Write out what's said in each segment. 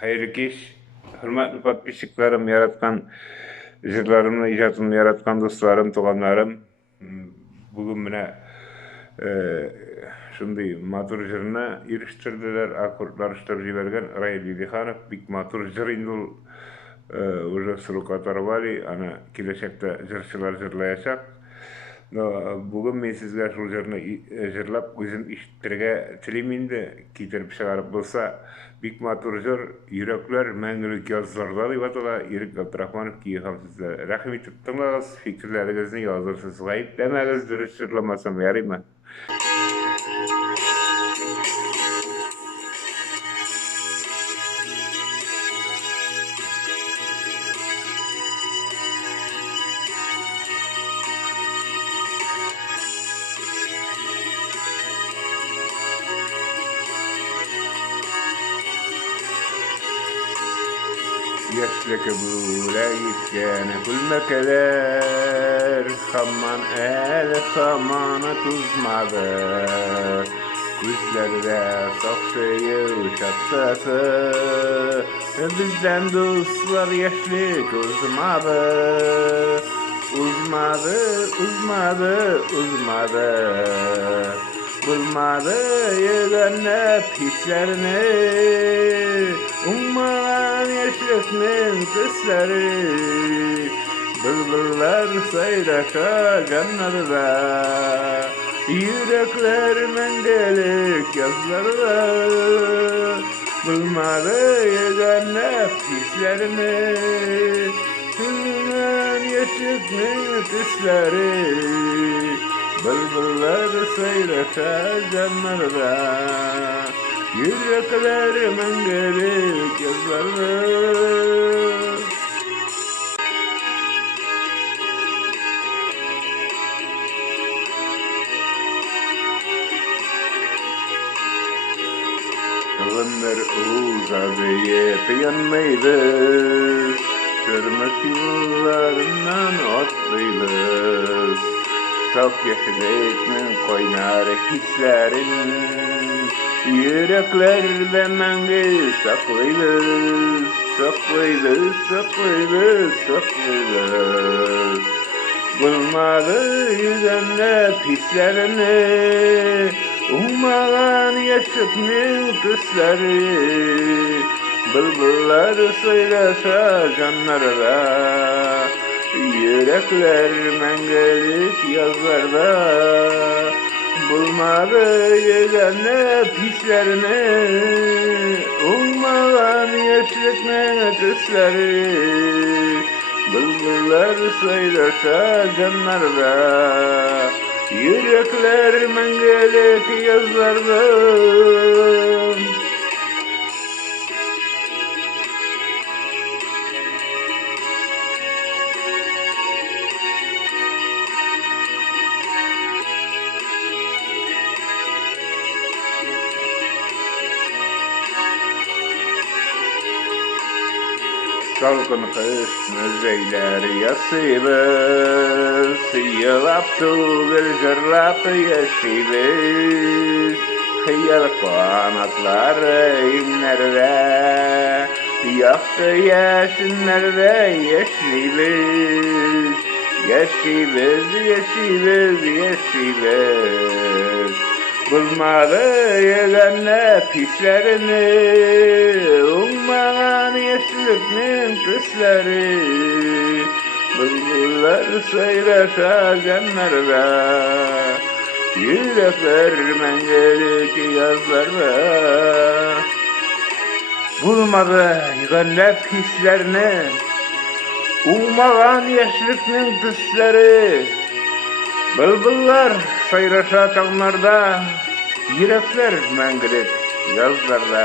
Hayırlı iş, hürmetli podpисçiklerim, yaratkan jırlarımı, icatımı yaratkan dostlarım, toganlarım. Bugün mine şunday matur jırına iriştirdiler, akortlar iştirip jibergen Rahil Yedihanov, bik matur jır indi уже срок оторвали, ana kileşekte jırçılar jırlayasak. Bugün men sizge şol jırny jırlap özüm işittirge tiliminde kitirip çygaryp bolsa bik matur jır yürekler mäңgilik ýazlarlar ýa-da Erik Abdrahmanow giýen sizler. Rahmet tutmaňyz, fikirleriňizni ýazarsyňyz. Gaýyp demäňiz dürüst jyrlamasam ýarymy? Yaşlık bula gitken gülme keder Hamman el hamana tuzmadı Gözlerde sakşıyı şattası Bizden dostlar yaşlık uzmadı Uzmadı Bulmadı yegane pislerini Ummadan yaşlıkның kızları Bülbüller sayraşa canlarda Yürekler mendelik yazlarda Bulmadı yegane pislerini Ummadan yaşlıkның kızları Bülbüller sayraşa canlarda Yürekler mendelik yazlarda Ömür uzadı yetýänmeýdi Sürmek yollarından otlaýbys Çok yaşlıkның koynar hislerin Yüreklerde mäňgi saklaýbys Bulmady ýüzende pislerini Ummadan yaşlıkның kızları Bülbüller söyleşe canlarda Yürekler mengelik yazlarda Bulmadı yegane pislerini Ummadan yaşlıkның kızları Bülbüller söyleşe canlarda Yürekler mengelik yazlarda Salgın kış müzeyler yasıbız Yılap tugul jırlap yaşıbız Hıyal kanatları inlerde Yaktı yaşınlarda yaşıbız Bulmadı yegane pislerini Ummadan yaşlıkның kızları Bülbüller sayraşa canlarda Yürekler mengelik yazlarda Bulmadı yegane pislerini Ummadan yaşlıkның kızları Bülbüller sayraşa canlarda Yürekler mengelik yazlarda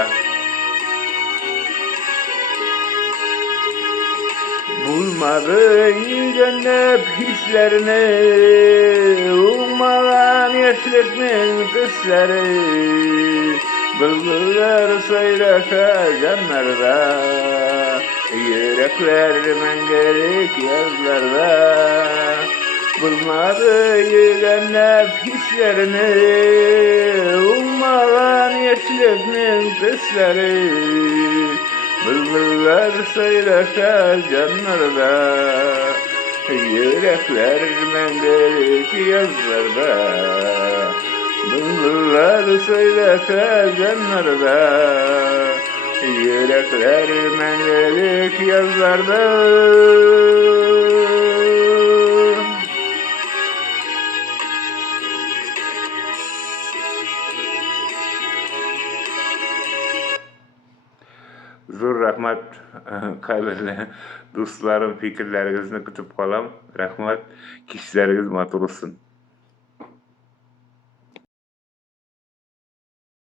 Bulmadı yegane pislerini Ummadan yaşlıkның kızları Bülbüller sayraşa canlarda Yürekler mengelik yazlarda Bulmadı yegane pislerini Ummadan yaşlıkның kızları Bülbüller söyleşer canlarda, yürekler mendelik yazlarda. Bülbüller söyleşer canlarda, yürekler mendelik yazlarda. Zur rahmat, kayberli dostlarım, fikirlerinizni kütüp kalam. Rahmat, kişileriniz matur olsun.